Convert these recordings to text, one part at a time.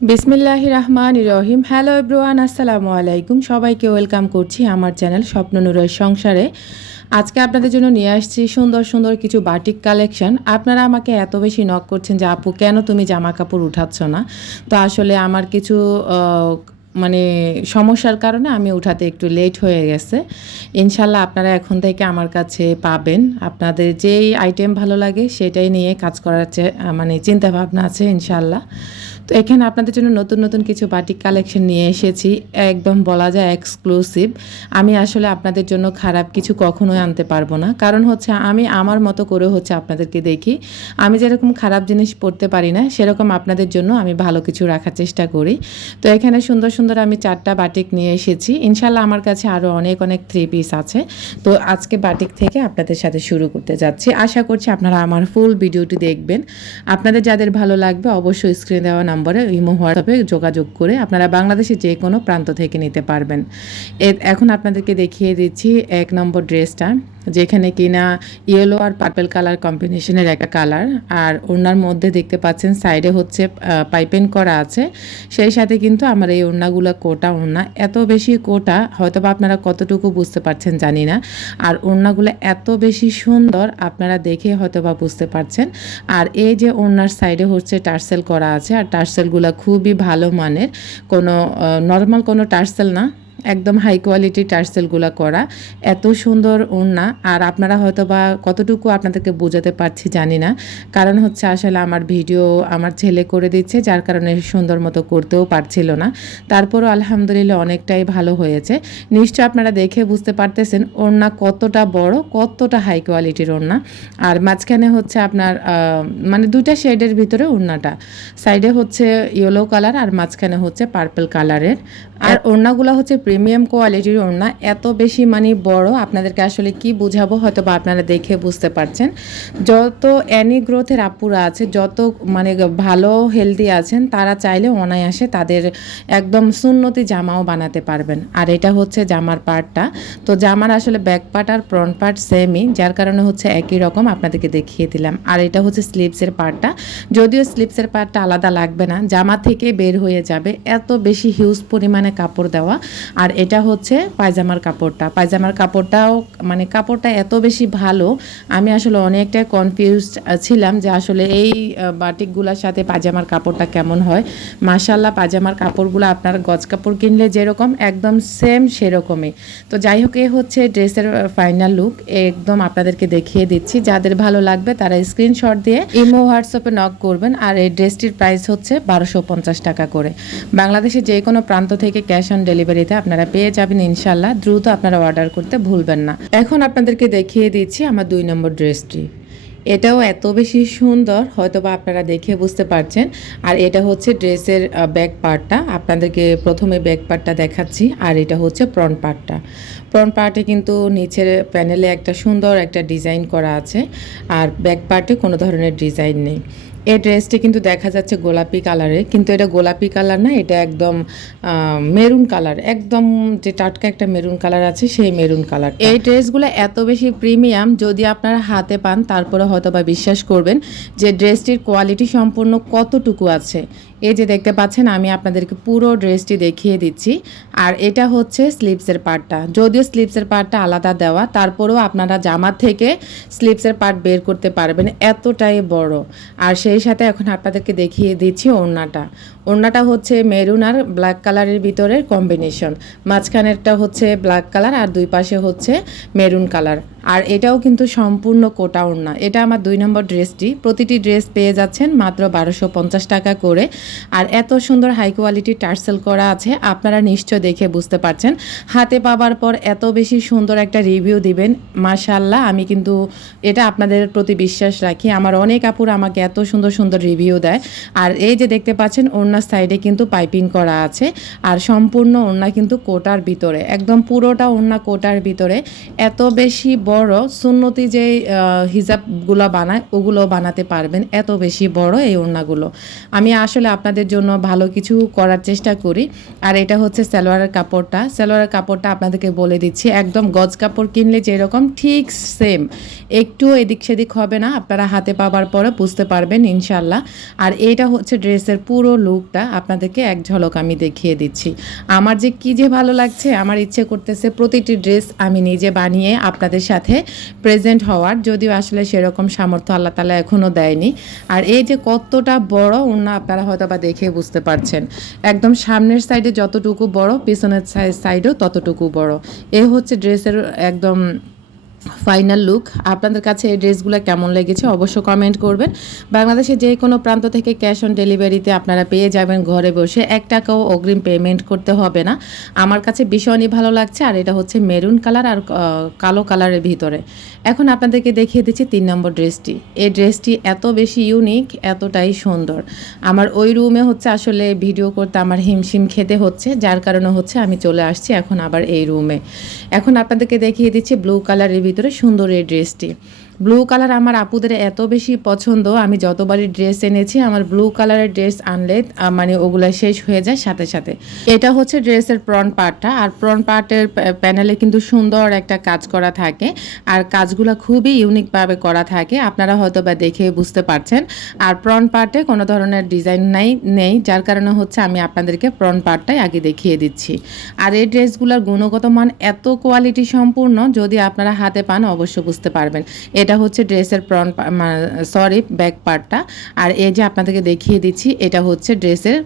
বিসমিল্লাহির রহমানির রহিম। Hello everyone, আসসালামু আলাইকুম। সবাইকে ওয়েলকাম করছি আমার চ্যানেল স্বপ্ন নূরের সংসারে। আজকে আপনাদের জন্য নিয়ে আসছি সুন্দর সুন্দর কিছু বাটিক কালেকশন। আপনারা আমাকে এত বেশি নক করছেন যে আপু কেন তুমি জামা কাপড় উঠাচ্ছ না। তো আসলে আমার কিছু মানে সমস্যার কারণে আমি উঠাতে একটু লেট হয়ে গেছে। ইনশাল্লাহ আপনারা এখন থেকে আমার কাছে পাবেন। আপনাদের যেই আইটেম ভালো লাগে সেটাই নিয়ে কাজ করার মানে চিন্তা ভাবনা আছে ইনশাল্লাহ। তো এখানে আপনাদের জন্য নতুন নতুন কিছু বাটিক কালেকশন নিয়ে এসেছি, একদম বলা যায় এক্সক্লুসিভ। আমি আসলে আপনাদের জন্য খারাপ কিছু কখনোই আনতে পারবো না, কারণ হচ্ছে আমি আমার মতো করে হচ্ছে আপনাদেরকে দেখি। আমি যেরকম খারাপ জিনিস পড়তে পারি না, সেরকম আপনাদের জন্য আমি ভালো কিছু রাখার চেষ্টা করি। তো এখানে সুন্দর সুন্দর আমি 4টা বাটিক নিয়ে এসেছি। ইনশাল্লাহ আমার কাছে আরও অনেক অনেক 3 পিস আছে। তো আজকে বাটিক থেকে আপনাদের সাথে শুরু করতে যাচ্ছি। আশা করছি আপনারা আমার ফুল ভিডিওটি দেখবেন। আপনাদের যাদের ভালো লাগবে অবশ্যই স্ক্রিনে দেওয়া নম্বরে ইমো হোয়াটসঅ্যাপে যোগাযোগ করে আপনারা বাংলাদেশের যে কোনো প্রান্ত থেকে নিতে পারবেন। এখন আপনাদেরকে দেখিয়ে দিচ্ছি 1 নম্বর ড্রেসটা, যেখানে কিনা ইয়েলো আর পার্পল কালার কম্বিনেশনের একটা কালার। আর ওড়নার মধ্যে দেখতে পাচ্ছেন সাইডে হচ্ছে পাইপিং করা আছে। সেই সাথে কিন্তু আমার এই ওড়নাগুলো কোটা ওড়না, এত বেশি কোটা হয়তো বা আপনারা কতটুকু বুঝতে পারছেন জানি না। আর ওড়নাগুলো এত বেশি সুন্দর আপনারা দেখে হয়তো বা বুঝতে পারছেন। আর এই যে ওড়নার সাইডে হচ্ছে টার্সেল করা আছে, আর টার্সেলগুলো খুবই ভালো মানের, কোনো নর্মাল কোনো টার্সেল না, একদম হাই কোয়ালিটি টার্সেলগুলো করা। এত সুন্দর ওড়না। আর আপনারা হয়তো বা কতটুকু আপনাদেরকে বোঝাতে পারছি জানি না, কারণ হচ্ছে আসলে আমার ভিডিও আমার ছেলে করে দিচ্ছে, যার কারণে সুন্দর মতো করতেও পারছিল না। তারপরও আলহামদুলিল্লাহ অনেকটাই ভালো হয়েছে। নিশ্চয় আপনারা দেখে বুঝতে পারতেছেন ওড়না কতটা বড়, কতটা হাই কোয়ালিটির ওড়না। আর মাঝখানে হচ্ছে আপনার মানে 2টা শেডের ভিতরে ওড়নাটা, সাইডে হচ্ছে ইয়েলো কালার আর মাঝখানে হচ্ছে পার্পল কালারের। আর ওড়নাগুলো হচ্ছে প্রিমিয়াম কোয়ালিটির ওড়না, এত বেশি মানে বড়, আপনাদেরকে আসলে কি বুঝাবো, হয়তো বা আপনারা দেখে বুঝতে পারছেন। যত অ্যানি গ্রোথের আপুরা আছে, যত মানে ভালো হেলদি আছেন, তারা চাইলে অনায়াসে তাদের একদম সুন্নতি জামাও বানাতে পারবেন। আর এটা হচ্ছে জামার পার্টটা। তো জামার আসলে ব্যাক পার্ট আর ফ্রন্ট পার্ট সেমই, যার কারণে হচ্ছে একই রকম আপনাদেরকে দেখিয়ে দিলাম। আর এটা হচ্ছে স্লিভসের পার্টটা, যদিও স্লিভসের পার্টটা আলাদা লাগবে না, জামা থেকে বের হয়ে যাবে, এত বেশি হিউজ পরিমাণে কাপড় দেওয়া। আর এটা হচ্ছে পায়জামার কাপড়টা। পায়জামার কাপড়টাও মানে কাপড়টা এত বেশি ভালো, আমি আসলে অনেকটাই কনফিউজড ছিলাম যে আসলে এই বাটিকগুলোর সাথে পায়জামার কাপড়টা কেমন হয়। মাশাআল্লাহ পায়জামার কাপড়গুলো আপনার গজ কাপড় কিনলে যেরকম একদম সেম সেরকমই। তো যাই হোক, এ হচ্ছে ড্রেসের ফাইনাল লুক, একদম আপনাদেরকে দেখিয়ে দিচ্ছি। যাদের ভালো লাগবে তারা স্ক্রিনশট দিয়ে ইমো হোয়াটসঅ্যাপে নক করবেন। আর এই ড্রেসটির প্রাইস হচ্ছে 1250 টাকা করে। বাংলাদেশের যে কোনো প্রান্ত থেকে ক্যাশ অন ডেলিভারিতে আপনারা পেয়ে যাবেন ইনশাল্লাহ। দ্রুত আপনারা অর্ডার করতে ভুলবেন না। এখন আপনাদেরকে দেখিয়ে দিচ্ছি আমার 2 নম্বর ড্রেসটি। এটাও এত বেশি সুন্দর, হয়তো বা আপনারা দেখে বুঝতে পারছেন। আর এটা হচ্ছে ড্রেসের ব্যাক পার্টটা, আপনাদেরকে প্রথমে ব্যাক পার্টটা দেখাচ্ছি। আর এটা হচ্ছে ফ্রন্ট পার্টটা। ফ্রন্ট পার্টে কিন্তু নিচের প্যানেলে একটা সুন্দর একটা ডিজাইন করা আছে, আর ব্যাক পার্টে কোনো ধরনের ডিজাইন নেই। এই ড্রেসটি কিন্তু দেখা যাচ্ছে গোলাপি কালারের, কিন্তু এটা গোলাপি কালার না, এটা একদম মেরুন কালার, একদম যে টাটকা একটা মেরুন কালার আছে সেই মেরুন কালার। এই ড্রেসগুলো এত বেশি প্রিমিয়াম, যদি আপনারা হাতে পান তারপরে হয়তো বা বিশ্বাস করবেন যে ড্রেসটির কোয়ালিটি সম্পূর্ণ কতটুকু আছে। এই যে দেখতে পাচ্ছেন, আমি আপনাদেরকে পুরো ড্রেসটি দেখিয়ে দিচ্ছি। আর এটা হচ্ছে স্লিভসের পার্টটা, যদিও স্লিভসের পার্টটা আলাদা দেওয়া, তারপরেও আপনারা জামা থেকে স্লিভসের পার্ট বের করতে পারবেন, এতটাই বড়। আর সেই সাথে এখন আপনাদেরকে দেখিয়ে দিচ্ছি ওড়নাটা। ওড়নাটা হচ্ছে মেরুন আর ব্ল্যাক কালারের ভিতরের কম্বিনেশন, মাঝখানেরটা হচ্ছে ব্ল্যাক কালার আর দুই পাশে হচ্ছে মেরুন কালার। আর এটাও কিন্তু সম্পূর্ণ কোটা ওড়না। এটা আমার 2 নম্বর ড্রেসটি। প্রতিটি ড্রেস পেয়ে যাচ্ছেন মাত্র 1250 টাকা করে। আর এত সুন্দর হাই কোয়ালিটি টার্সেল করা আছে, আপনারা নিশ্চয় দেখে বুঝতে পারছেন। হাতে পাবার পর এত বেশি সুন্দর একটা রিভিউ দিবেন, মাশাআল্লাহ। আমি কিন্তু এটা আপনাদের প্রতি বিশ্বাস রাখি, আমার অনেক আপুরা আমাকে এত সুন্দর সুন্দর রিভিউ দেয়। আর এই যে দেখতে পাচ্ছেন ওড়নার সাইডে কিন্তু পাইপিং করা আছে, আর সম্পূর্ণ ওড়না কিন্তু কোটার ভিতরে, একদম পুরোটা ওড়না কোটার ভিতরে। এত বেশি বড়, সুন্নতি যে হিজাবগুলো বানায় ওগুলো বানাতে পারবেন, এত বেশি বড় এই ওড়নাগুলো। আমি আসলে আপনাদের জন্য ভালো কিছু করার চেষ্টা করি। আর এটা হচ্ছে সালোয়ারের কাপড়টা। সালোয়ারের কাপড়টা আপনাদেরকে বলে দিচ্ছি, একদম গজ কাপড় কিনলে যেরকম ঠিক সেম, একটু এদিক সেদিক হবে না, আপনারা হাতে পাবার পরে বুঝতে পারবেন ইনশাল্লাহ। আর এইটা হচ্ছে ড্রেসের পুরো লুক। লুকটা আপনাদেরকে এক ঝলক আমি দেখিয়ে দিচ্ছি। আমার যে কী যে ভালো লাগছে, আমার ইচ্ছে করতেছে প্রতিটি ড্রেস আমি নিজে বানিয়ে আপনাদের সাথে প্রেজেন্ট হওয়ার, যদিও আসলে সেরকম সামর্থ্য আল্লাহ তাআলা এখনও দেয়নি। আর এই যে কতটা বড় ওড়না আপনারা হয়তো বা দেখে বুঝতে পারছেন, একদম সামনের সাইডে যতটুকু বড় পিছনের সাইডেও ততটুকু বড়। এ হচ্ছে ড্রেসের একদম ফাইনাল লুক। আপনাদের কাছে এই ড্রেসগুলো কেমন লেগেছে অবশ্য কমেন্ট করবেন। বাংলাদেশে যে কোনো প্রান্ত থেকে ক্যাশ অন ডেলিভারিতে আপনারা পেয়ে যাবেন ঘরে বসে, 1 টাকাও অগ্রিম পেমেন্ট করতে হবে না। আমার কাছে ভীষণই ভালো লাগছে। আর এটা হচ্ছে মেরুন কালার আর কালো কালারের ভিতরে। এখন আপনাদেরকে দেখিয়ে দিচ্ছি 3 নম্বর ড্রেসটি। এই ড্রেসটি এত বেশি ইউনিক, এতটাই সুন্দর। আমার ওই রুমে হচ্ছে আসলে ভিডিও করতে আমার হিমশিম খেতে হচ্ছে, যার কারণে হচ্ছে আমি চলে আসছি এখন আবার এই রুমে। এখন আপনাদেরকে দেখিয়ে দিচ্ছি ব্লু কালারের ভিতরে সুন্দর এই ড্রেসটি। ব্লু কালার আমার আপুদের এত বেশি পছন্দ, আমি যতবারই ড্রেস এনেছি আমার ব্লু কালারের ড্রেস আনলে মানে ওগুলো শেষ হয়ে যায় সাথে সাথে। এটা হচ্ছে ড্রেসের ফ্রন্ট পার্টটা। আর ফ্রন্ট পার্টের প্যানেলে কিন্তু সুন্দর একটা কাজ করা থাকে, আর কাজগুলো খুবই ইউনিকভাবে করা থাকে, আপনারা হয়তো বা দেখে বুঝতে পারছেন। আর ফ্রন্ট পার্টে কোনো ধরনের ডিজাইন নেই, যার কারণে হচ্ছে আমি আপনাদেরকে ফ্রন্ট পার্টটাই আগে দেখিয়ে দিচ্ছি। আর এই ড্রেসগুলোর গুণগত মান এত কোয়ালিটি সম্পূর্ণ, যদি আপনারা হাতে পান অবশ্য বুঝতে পারবেন। এটা হচ্ছে ড্রেসের ব্যাক পার্টটা। আর এই যে আপনাদেরকে দেখিয়ে দিচ্ছি, এটা হচ্ছে ড্রেসের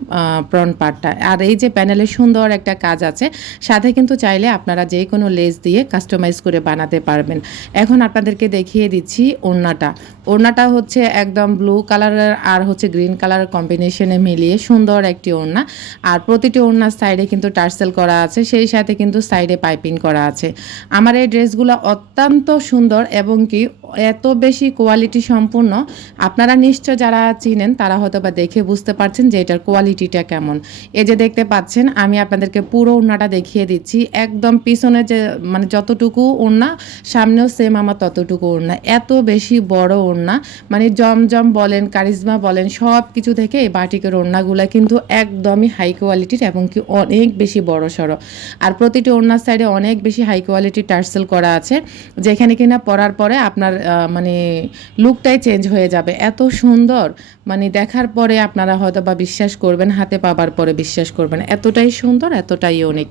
ফ্রন্ট পার্টটা। আর এই যে প্যানেলে সুন্দর একটা কাজ আছে, সাথে কিন্তু চাইলে আপনারা যে কোনো লেস দিয়ে কাস্টমাইজ করে বানাতে পারবেন। এখন আপনাদেরকে দেখিয়ে দিচ্ছি ওড়নাটা। ওড়নাটা হচ্ছে একদম ব্লু কালারের আর হচ্ছে গ্রিন কালারের কম্বিনেশনে মিলিয়ে সুন্দর একটি ওড়না। আর প্রতিটি ওড়নার সাইডে কিন্তু টার্সেল করা আছে, সেই সাথে কিন্তু সাইডে পাইপিং করা আছে। আমার এই ড্রেসগুলো অত্যন্ত সুন্দর এবং কি এত বেশি কোয়ালিটি সম্পূর্ণ। আপনারা নিশ্চয় যারা চিনেন তারা হয়তো বা দেখে বুঝতে পারছেন যে এটার কোয়ালিটিটা কেমন। এই যে দেখতে পাচ্ছেন, আমি আপনাদেরকে পুরো ওড়নাটা দেখিয়ে দিচ্ছি। একদম পিছনে যে মানে যতটুকু ওড়না, সামনেও সেম আমার ততটুকু ওড়না। এত বেশি বড় ওড়না, মানে জমজম বলেন, কারিজমা বলেন, সব কিছু থেকে এই বাটিকের ওড়নাগুলো কিন্তু একদমই হাই কোয়ালিটির এবং কি অনেক বেশি বড় সড়ো। আর প্রতিটি ওড়নার সাইডে অনেক বেশি হাই কোয়ালিটির টার্সেল করা আছে, যেখানে কিনা পরার পরে আপনার মানে লুকটাই চেঞ্জ হয়ে যাবে। এত সুন্দর, মানে দেখার পরে আপনারা হয়তো বা বিশ্বাস করবেন, হাতে পাবার পরে বিশ্বাস করবেন, এতটাই সুন্দর, এতটাই ইউনিক।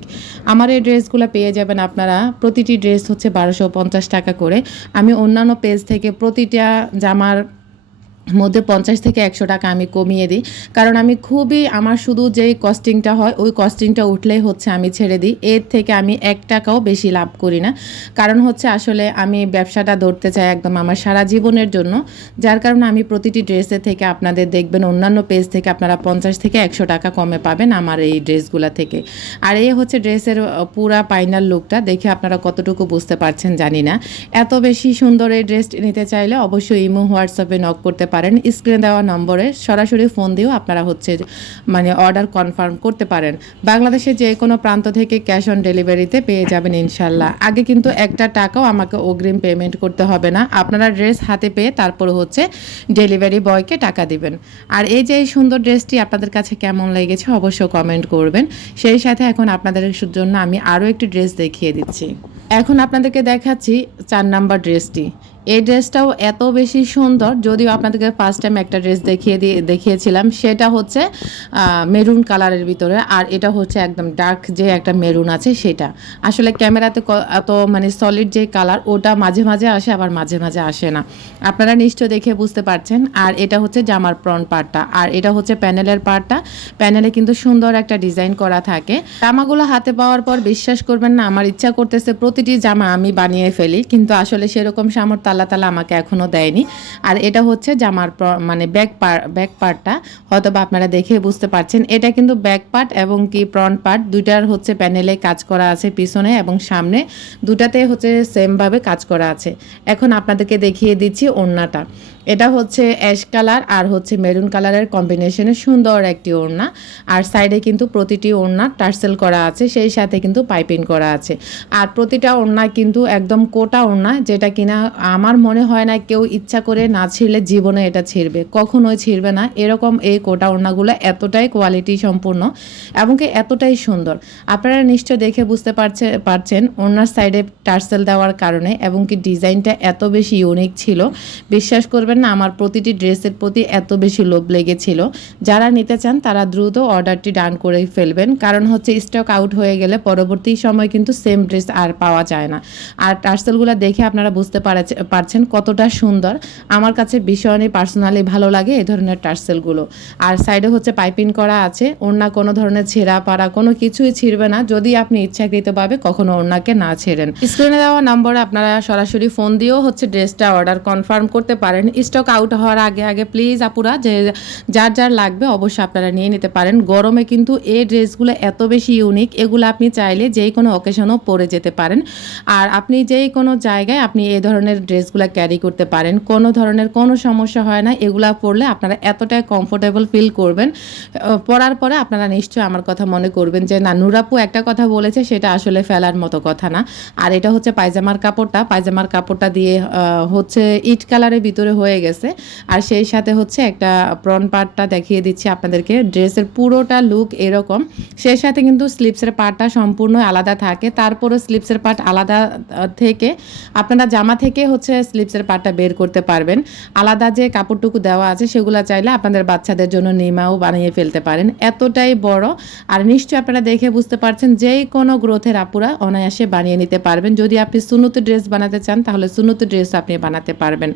আমার এই ড্রেসগুলো পেয়ে যাবেন আপনারা, প্রতিটি ড্রেস হচ্ছে 1250 টাকা করে। আমি অন্যান্য পেজ থেকে প্রতিটা জামার মধ্যে 50 থেকে 100 টাকা আমি কমিয়ে দিই, কারণ আমি আমার শুধু যেই কস্টিংটা হয় ওই কস্টিংটা উঠলেই হচ্ছে আমি ছেড়ে দিই। এর থেকে আমি 1 টাকাও বেশি লাভ করি না, কারণ হচ্ছে আসলে আমি ব্যবসাটা ধরতে চাই একদম আমার সারা জীবনের জন্য, যার কারণে আমি প্রতিটি ড্রেসের থেকে আপনাদের দেখবেন অন্যান্য পেজ থেকে আপনারা 50 থেকে 100 টাকা কমে পাবেন আমার এই ড্রেসগুলো থেকে। আর এই হচ্ছে ড্রেসের পুরা ফাইনাল লুকটা, দেখে আপনারা কতটুকু বুঝতে পারছেন জানি না। এত বেশি সুন্দর এই ড্রেসটি নিতে চাইলে অবশ্যই ইমো হোয়াটসঅ্যাপে নক করতে পারেন। স্ক্রিনে দেওয়া নম্বরে সরাসরি ফোন দিয়েও আপনারা হচ্ছে মানে অর্ডার কনফার্ম করতে পারেন। বাংলাদেশের যে কোনো প্রান্ত থেকে ক্যাশ অন ডেলিভারিতে পেয়ে যাবেন ইনশাল্লাহ। আগে কিন্তু 1 টাকাও আমাকে অগ্রিম পেমেন্ট করতে হবে না, আপনারা ড্রেস হাতে পেয়ে তারপর হচ্ছে ডেলিভারি বয়কে টাকা দিবেন। আর এই যে এই সুন্দর ড্রেসটি আপনাদের কাছে কেমন লেগেছে অবশ্যই কমেন্ট করবেন। সেই সাথে এখন আপনাদের জন্য আমি আরও একটি ড্রেস দেখিয়ে দিচ্ছি। এখন আপনাদেরকে দেখাচ্ছি 4 নাম্বার ড্রেসটি। এই ড্রেসটাও এত বেশি সুন্দর, যদিও আপনাদেরকে ফার্স্ট টাইম একটা ড্রেস দেখিয়েছিলাম, সেটা হচ্ছে মেরুন কালারের ভিতরে। আর এটা হচ্ছে একদম ডার্ক যে একটা মেরুন আছে সেটা। আসলে ক্যামেরাতে এত মানে সলিড যে কালার ওটা মাঝে মাঝে আসে, আবার মাঝে মাঝে আসে না, আপনারা নিশ্চয় দেখে বুঝতে পারছেন। আর এটা হচ্ছে জামার ফ্রন্ট পার্টটা, আর এটা হচ্ছে প্যানেলের পার্টটা। প্যানেলে কিন্তু সুন্দর একটা ডিজাইন করা থাকে। জামাগুলো হাতে পাওয়ার পর বিশ্বাস করবেন না, আমার ইচ্ছা করতেছে প্রতিটি জামা আমি বানিয়ে ফেলি, কিন্তু আসলে সেরকম সামর্থ্য আল্লাহ তাআলা আমাকে এখনও দেয়নি। আর এটা হচ্ছে জামার মানে ব্যাক পার্টটা, হয়তো বা আপনারা দেখে বুঝতে পারছেন। এটা কিন্তু ব্যাক পার্ট এবং কি ফ্রন্ট পার্ট দুইটার হচ্ছে প্যানেলে কাজ করা আছে, পিছনে এবং সামনে দুটাতে হচ্ছে সেমভাবে কাজ করা আছে। এখন আপনাদেরকে দেখিয়ে দিচ্ছি ওড়নাটা। এটা হচ্ছে অ্যাশ কালার আর হচ্ছে মেরুন কালারের কম্বিনেশনে সুন্দর একটি ওড়না। আর সাইডে কিন্তু প্রতিটি ওড়না টার্সেল করা আছে, সেই সাথে কিন্তু পাইপিং করা আছে। আর প্রতিটা ওড়না কিন্তু একদম কোটা ওড়না, যেটা কিনা আমার মনে হয় না কেউ ইচ্ছা করে না ছিঁড়লে জীবনে এটা ছিঁড়বে, কখনোই ছিঁড়বে না। এরকম এই কোটা ওড়নাগুলো এতটাই কোয়ালিটি সম্পূর্ণ এবং কি এতটাই সুন্দর, আপনারা নিশ্চয় দেখে বুঝতে পারছেন ওড়নার সাইডে টার্সেল দেওয়ার কারণে, এবং কি ডিজাইনটা এত বেশি ইউনিক ছিল। বিশ্বাস করবেন পারবেন না আমার প্রতিটি ড্রেসের প্রতি এত বেশি লোভ লেগেছিল। যারা নিতে চান তারা দ্রুত অর্ডারটি ডান করে ফেলবেন, কারণ হচ্ছে স্টক আউট হয়ে গেলে পরবর্তী সময় কিন্তু সেম ড্রেস আর পাওয়া যায় না। আর টার্সেলগুলো দেখে আপনারা বুঝতে পারছেন কতটা সুন্দর। আমার কাছে ভীষণই পার্সোনালি ভালো লাগে এই ধরনের টার্সেলগুলো। আর সাইডে হচ্ছে পাইপিং করা আছে, ওড়না কোনো ধরনের ছেঁড়া পাড়া কোনো কিছুই ছিঁড়বে না যদি আপনি ইচ্ছাকৃতভাবে কখনো ওড়নাকে না ছেড়েন। স্ক্রিনে দেওয়া নম্বরে আপনারা সরাসরি ফোন দিয়েও হচ্ছে ড্রেসটা অর্ডার কনফার্ম করতে পারেন। স্টক আউট হওয়ার আগে আগে প্লিজ আপুরা, যে যার যার লাগবে অবশ্যই আপনারা নিয়ে নিতে পারেন। গরমে কিন্তু এই ড্রেসগুলো এত বেশি ইউনিক, এগুলো আপনি চাইলে যেই কোনো অকেশনও পরে যেতে পারেন। আর আপনি যেই কোনো জায়গায় আপনি এই ধরনের ড্রেসগুলো ক্যারি করতে পারেন, কোনো ধরনের কোনো সমস্যা হয় না। এগুলা পরলে আপনারা এতটাই কমফোর্টেবল ফিল করবেন, পরার পরে আপনারা নিশ্চয়ই আমার কথা মনে করবেন যে না, নুরাপু একটা কথা বলেছে সেটা আসলে ফেলার মতো কথা না। আর এটা হচ্ছে পায়জামার কাপড়টা দিয়ে হচ্ছে ইট কালারের ভিতরে হয়ে গেছে। আর সেই সাথে হচ্ছে একটা ফ্রন্ট পার্টটা দেখিয়ে দিচ্ছি আপনাদেরকে। ড্রেসের পুরোটা লুক এরকম, সেই সাথে কিন্তু স্লিপসের পার্টটা সম্পূর্ণ আলাদা থাকে। তারপরও স্লিপসের পার্ট আলাদা থেকে আপনারা জামা থেকে হচ্ছে স্লিপসের পার্টটা বের করতে পারবেন। আলাদা যে কাপড়টুকু দেওয়া আছে সেগুলো চাইলে আপনাদের বাচ্চাদের জন্য নিমাও বানিয়ে ফেলতে পারেন। এতটাই বড়, আর নিশ্চয়ই আপনারা দেখে বুঝতে পারছেন যেই কোনো গ্রোথের আপুরা অনায়াসে বানিয়ে নিতে পারবেন। যদি আপনি সুন্নতি ড্রেস বানাতে চান তাহলে সুন্নতি ড্রেস আপনি বানাতে পারবেন।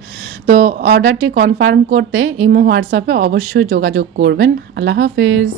তো অর্ডারটি কনফার্ম করতে ইমো হোয়াটসঅ্যাপে অবশ্যই যোগাযোগ করবেন। আল্লাহ হাফেজ।